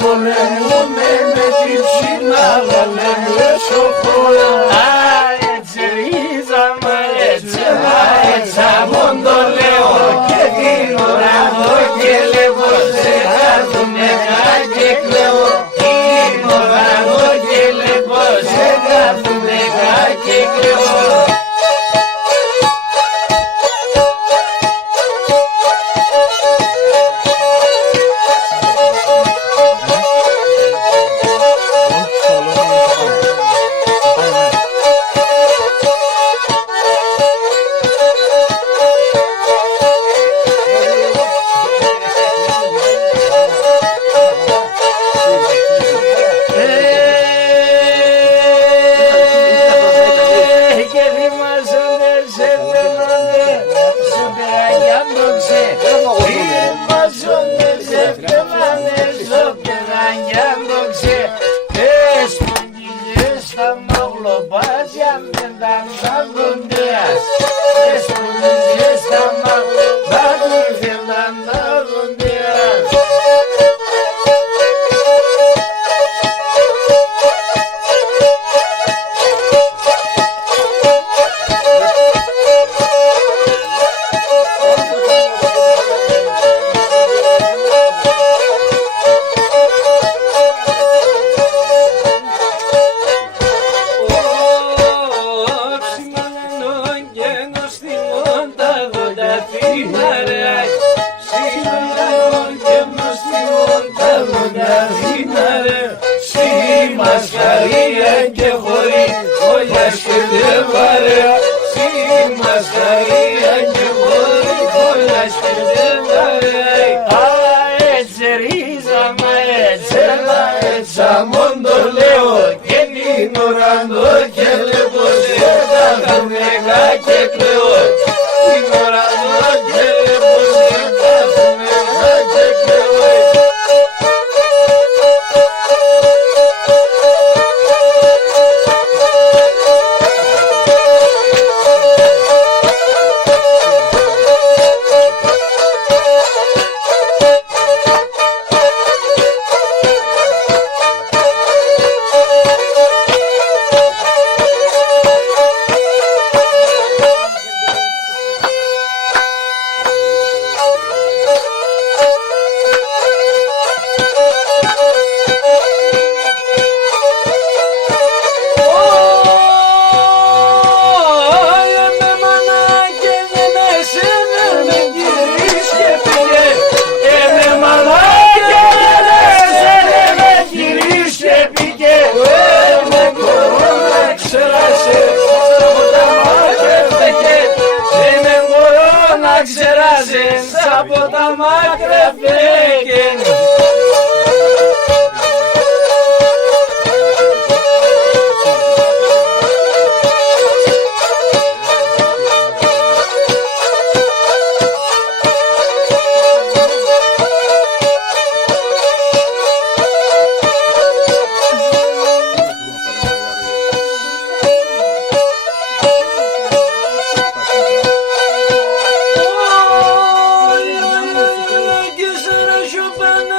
πολεμούνε με τη ψήνα, λέμε σοφόρα. Έτσι ρίζαμε, έτσι αμόν το λέω και την ώρα μου και λέγω σε κάθουνε και κλαίω. Την ώρα μου και λέγω σε κάθουνε και κλαίω. Από τα μάκρα φέγγεν. Open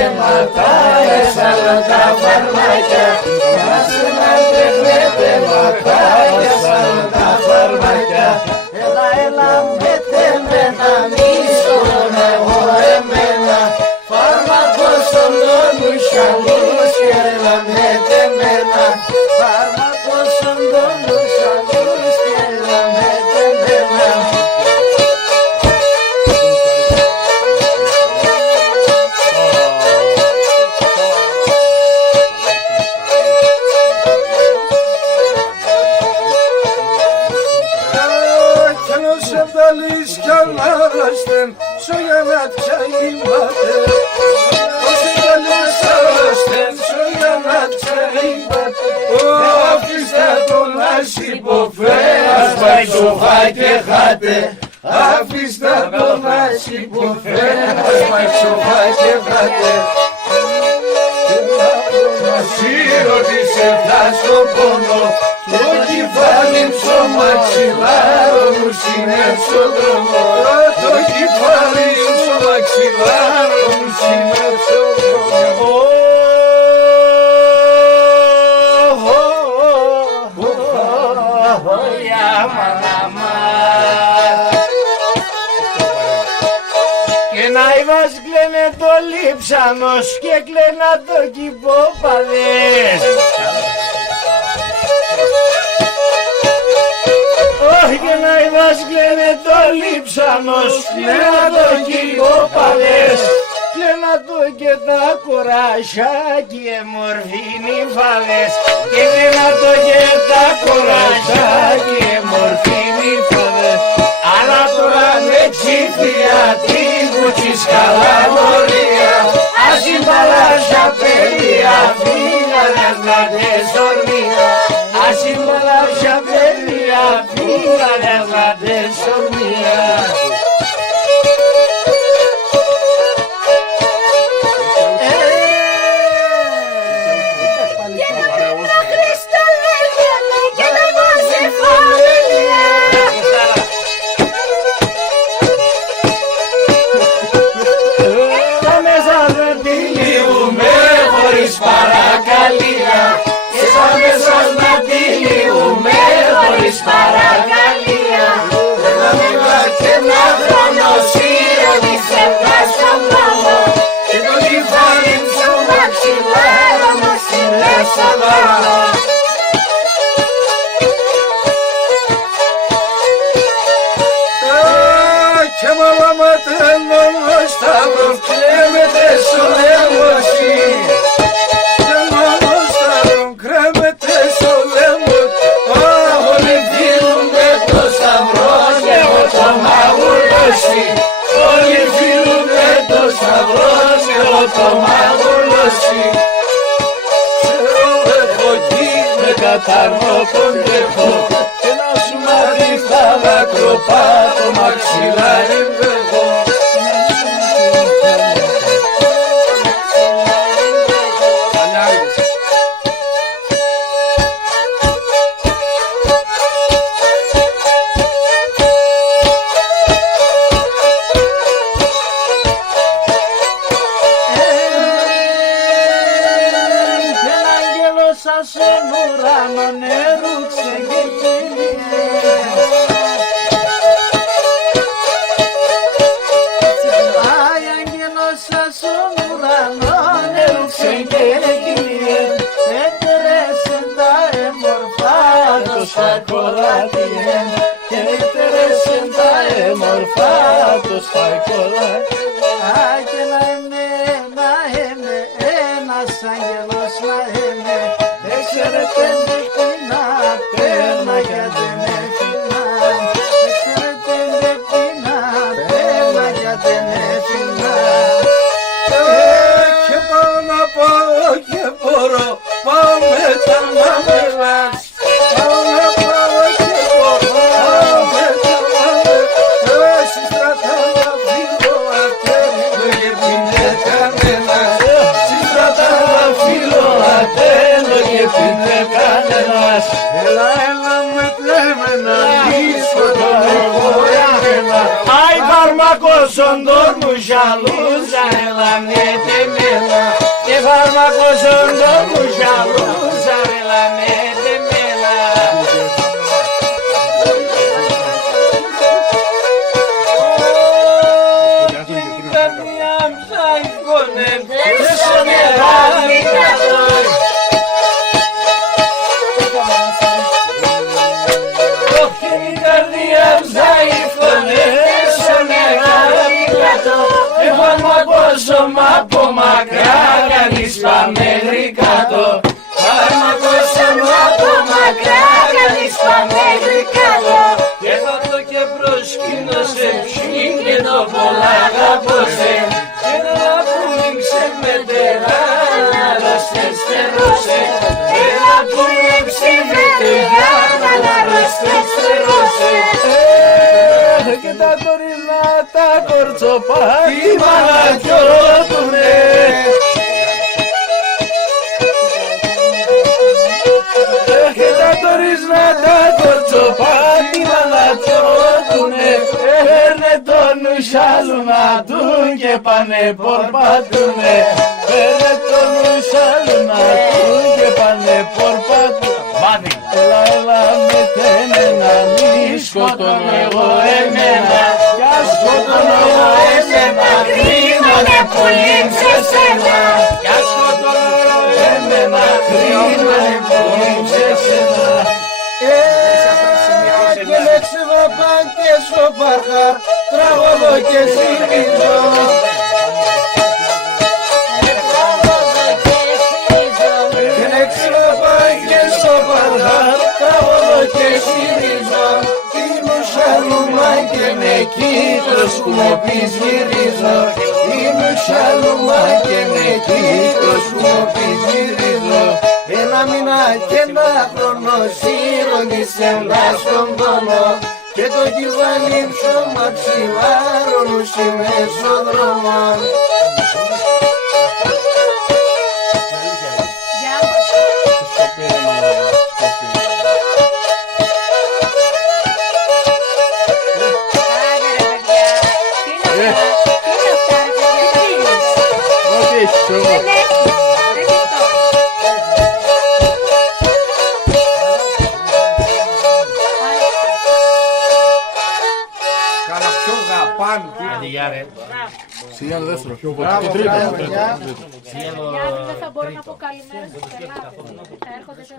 θέματα, έσαλα τα φαρμάκια. Άσε να τρέχουνε θέματα, έσαλα τα φαρμάκια. Έλα, έλα, μετεμένα, μη σώνα εγώ εμένα. Φάρμακος στον τόνους αλλούς και έλα μετεμένα. Φάρμακος στον τόνους αλλούς και έλα μετεμένα. Sevdalıyız kanlarlaştın, şu yanatça imadı. O sevdalıyız sarhoştun, şu yanatça imadı. O afişte dolaşıp ofreas, bay sofa και χάτε. Αφήστε dolaşıp ofreas, bay sofa και χάτε. Ασύρωτησε θα στο πόνο, το κεφάλι στο μαξιλάρο μου συνέψω δρόμο. Το κεφάλι στο μαξιλάρο μου συνέψω δρόμο. Και να μας κλαίνε το λείψανος και κλαίνα το κυπόπαδες. Όχι και να μας κλαίνε το λείψανος, κλαίνα το κυπόπαδες. Κλαίνα το και τα κοράσια και μορφήνοι φάδες. Και κλαίνα το και τα κοράσια και μορφήνοι φάδες. Αλλά τώρα με ψήφια την κουτσις καλά μορία. Ας η παλάσια παιδιά φύγανες να τες ορμία. Ας η παλάσια παιδιά φύγανες να τες ορμία. Παρακαλία, εσά μέσα να τη λύουμε χωρίς παρακαλία. Ένα μήνα και ένα χρόνο σιρώνησε στο δρόμο και το κεφάλι σου μαξιλάρο μου συνέσω δρόμο. Και μαλαματένω ο Σταύρος κρέμεται στο λέμωσι. Κρέμεται στο λέμο, όλοι φίλουνε το σταυρό και εγώ το μαγουλώσι. Όλοι φίλουνε το σταυρό και εγώ το μαγουλώσι. Ξέρω έχω εκεί με κατάρμο τον τρέχω και να σου μάθει στα δάκροπα το μαξιλάρι βρέχω. Στον ουρανό νερούξε και γύριε. Άι αγγέλος σας στον ουρανό νερούξε και γύριε. Έτερεσεν τα έμορφα το σακολάτιε. Έτερεσεν τα έμορφα το σακολάτιε. Άι και να είμαι ένας αγγέλος να είμαι. Ξέρετε να πέρνα για δεν έφυνα. Ξέρετε να πέρνα για δεν έφυνα. Και πάω να πάω και μπορώ, πάω μετά να με λας. Πάω να πάω και μπορώ, πάω μετά να με λας. Στη στρατά να φύγω ατέλειο και πίνε κανένας. Στη στρατά να φύγω ατέλειο και πίνε κανένας. Έλα, έλα με τρέμενα, δύσκολο τον έχω εμένα. Ai, φάρμακος οντόρ μου ζαλούζα, έλα με τεμένα. φάρμακος όντο μου ζαλούσα ρελάνε τεμένα. Από μακριά κανείς πάμε κάτω. Φάρμακο από μακριά κανείς πάμε κάτω. Και θα το και προσκύνωσε ψυχή και το πολλά αγαπώσε. Και να πουλήξε με τεράνα ρώστε στερώσε. Και να πουλήξε με τεράνα ρώστε στερώσε. Και τα τωρινά τα κορτσοπάτι μαλακιώτουνε. Και τα τωρινά τα κορτσοπάτι μαλακιώτουνε. Παίρνε το νουσάλουνα του και πάνε πορπάτουνε. Παίρνε το νουσάλουνα του και πάνε πορπάτουνε. Έλα, έλα με τένενα, μη σκοτώνω εγώ εμένα. Κι ας σκοτώνω εγώ εμένα, κρίνωνε πολύ σε σένα. Κι ας σκοτώνω εγώ εμένα, κρίνωνε πολύ σε σένα. Και λέξευα παν και στο παρχάρ, τραγωδώ και ζυμίζω. Και λέξευα παν και στο παρχάρ, τραγωδώ και ζυμίζω. Τι μου σαλούμα και με κύτρος κουμωπής γυρίζω. Τι μου σαλούμα και με κύτρος κουμωπής γυρίζω. Ένα μήνα και ένα χρόνο σύρρονισένα στον πόνο. Και το κυβάλι ψώμα ψηλάρωνουσι μες στον δρόμο. Σιγά δεύτερο. Μπράβο, μπράβο, παιδιά. Δεν θα μπορώ να πω καλημέρα στους πελάτες. Θα έρχονται σε